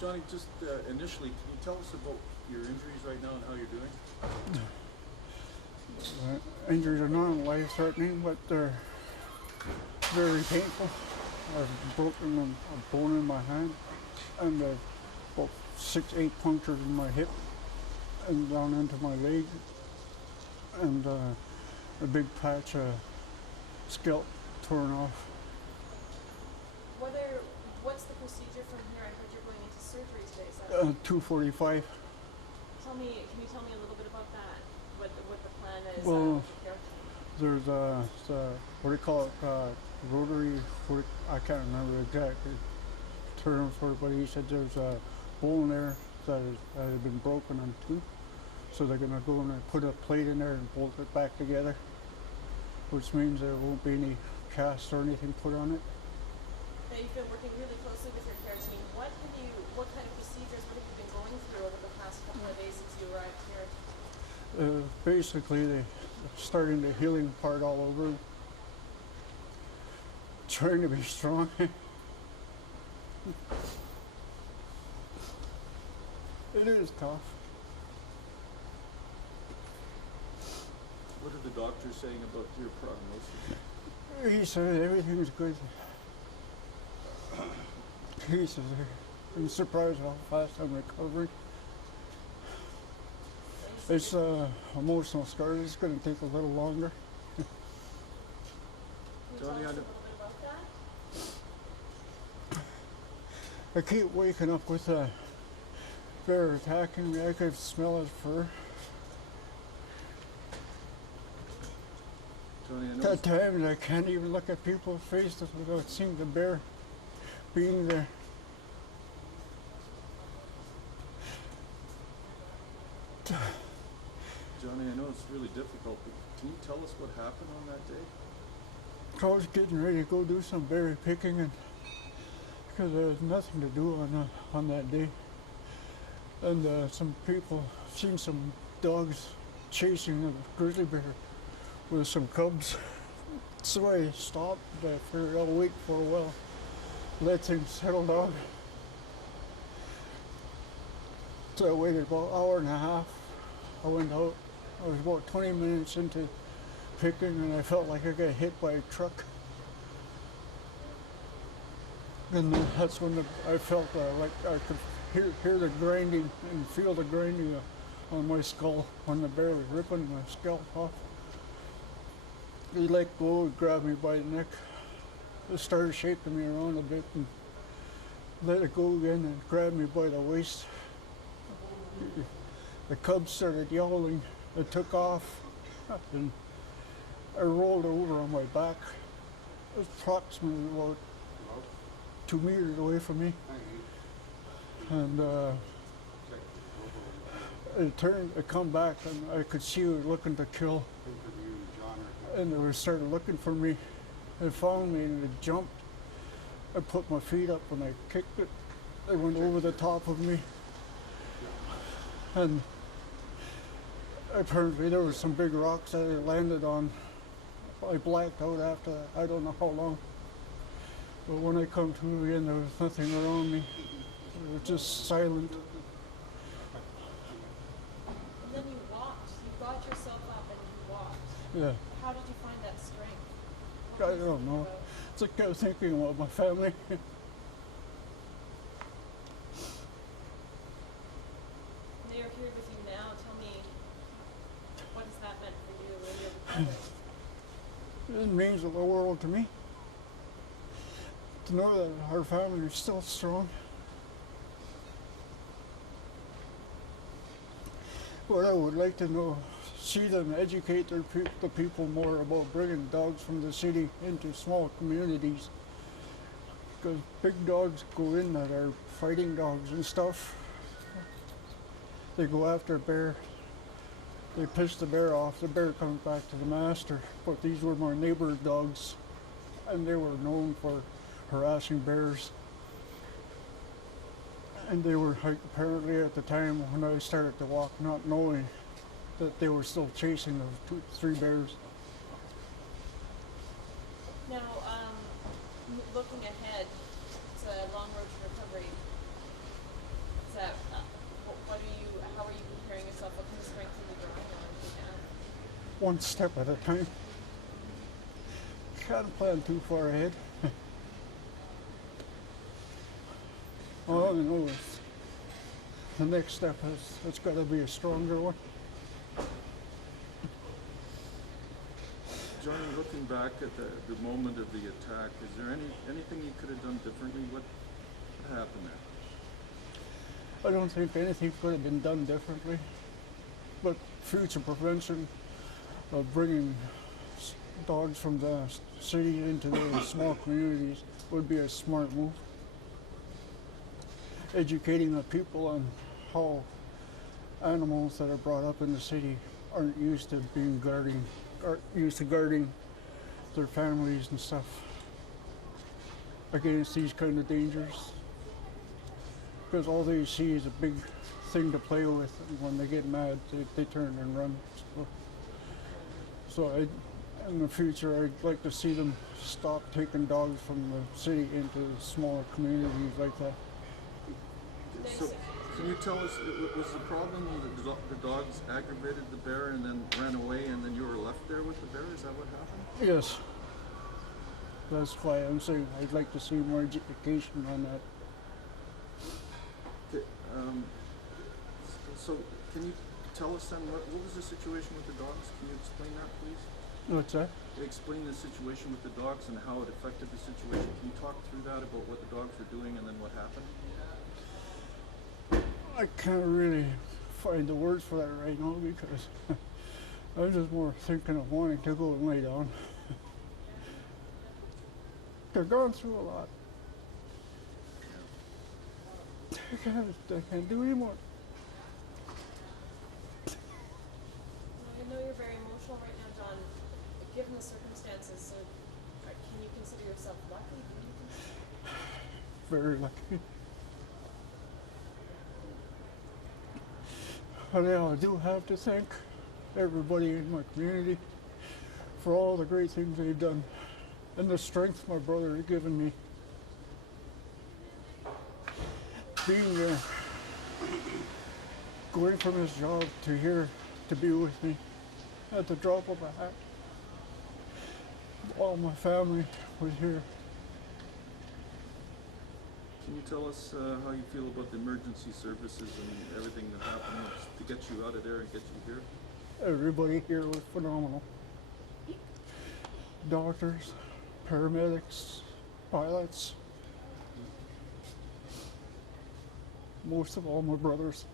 Johnny, just initially, can you tell us about your injuries right now and how you're doing? Injuries are not life-threatening, but they're very painful. I've broken a bone in my hand, and about 6, 8 punctures in my hip and down into my leg, and a big patch of scalp torn off. What's the procedure from here? I heard you're going into surgery today. 2:45. Can you tell me a little bit about that? What the plan is? Well, there's what do you call it? Rotary. I can't remember the exact term for it, but he said there's a bone there that had been broken in two. So they're going to go and put a plate in there and bolt it back together, which means there won't be any cast or anything put on it. Now you've been working really closely with your care team. What kind of procedures, what have you been going through over the past couple of days since you arrived here? Basically, they're starting the healing part all over. Trying to be strong. It is tough. What are the doctors saying about your prognosis? He said everything's good. He says I'm surprised how fast I'm recovering. It's emotional scars. It's going to take a little longer. Can you tell us a little bit about that? I keep waking up with a bear attacking me. I could smell his fur. Johnny, I know At times I can't even look at people's faces without seeing the bear being there. Johnny, I know it's really difficult, but can you tell us what happened on that day? I was getting ready to go do some berry picking, and because there was nothing to do on that day, and some people seen some dogs chasing a grizzly bear with some cubs. So I stopped. I figured I'll wait for a while, let things settle down. So I waited about an hour and a half. I went out. I was about 20 minutes into picking, and I felt like I got hit by a truck. And that's when I felt like I could hear the grinding and feel the grinding on my skull when the bear was ripping my scalp off. He let go, grabbed me by the neck. It started shaking me around a bit and let it go again and grabbed me by the waist. The cubs started yowling. It took off, and I rolled over on my back. It was approximately about 2 meters away from me. And it come back, and I could see it was looking to kill. And it started looking for me. It found me and it jumped. I put my feet up and I kicked it. It went over the top of me. And apparently there was some big rocks that it landed on. I blacked out after that. I don't know how long. But when I come to again, there was nothing around me. It was just silent. And then you walked. You got yourself up and you walked. Yeah, How did you find that strength? I don't know. It's like I was thinking about my family. Now you're here with you now. Tell me, what has that meant for you in your recovery? It means the world to me. To know that our family is still strong. What I would like to know, see them educate the people more about bringing dogs from the city into small communities. Because big dogs go in that are fighting dogs and stuff. They go after a bear. They piss the bear off. The bear comes back to the master. But these were my neighbor's dogs, and they were known for harassing bears. And they were apparently at the time when I started to walk, not knowing that they were still chasing those 3 bears. Now, looking ahead, it's a long road to recovery. one step at a time. Can't plan too far ahead. All I know is the next step is it's got to be a stronger one. Johnny, looking back at the moment of the attack, is there anything you could have done differently? What happened there? I don't think anything could have been done differently, but future prevention of bringing dogs from the city into the small communities would be a smart move. Educating the people on how animals that are brought up in the city aren't used to guarding their families and stuff against these kind of dangers. Because all they see is a big thing to play with, and when they get mad, they turn and run. So in the future, I'd like to see them stop taking dogs from the city into smaller communities like that. So, can you tell us, was the problem the dogs aggravated the bear and then ran away, and then you were left there with the bear? Is that what happened? Yes. That's why I'm saying I'd like to see more education on that. Okay, so can you tell us then what was the situation with the dogs? Can you explain that, please? What's that? Explain the situation with the dogs and how it affected the situation. Can you talk through that about what the dogs were doing and then what happened? I can't really find the words for that right now because I'm just more thinking of wanting to go and lay down. They're going through a lot. They can't do anymore. I know you're very emotional right now, John. Given the circumstances, so can you consider yourself lucky? Very lucky. But yeah, I do have to thank everybody in my community for all the great things they've done and the strength my brother has given me. Being there, going from his job to here to be with me at the drop of a hat. All my family was here. Can you tell us how you feel about the emergency services and everything that happened to get you out of there and get you here? Everybody here was phenomenal. Doctors, paramedics, pilots, most of all my brothers.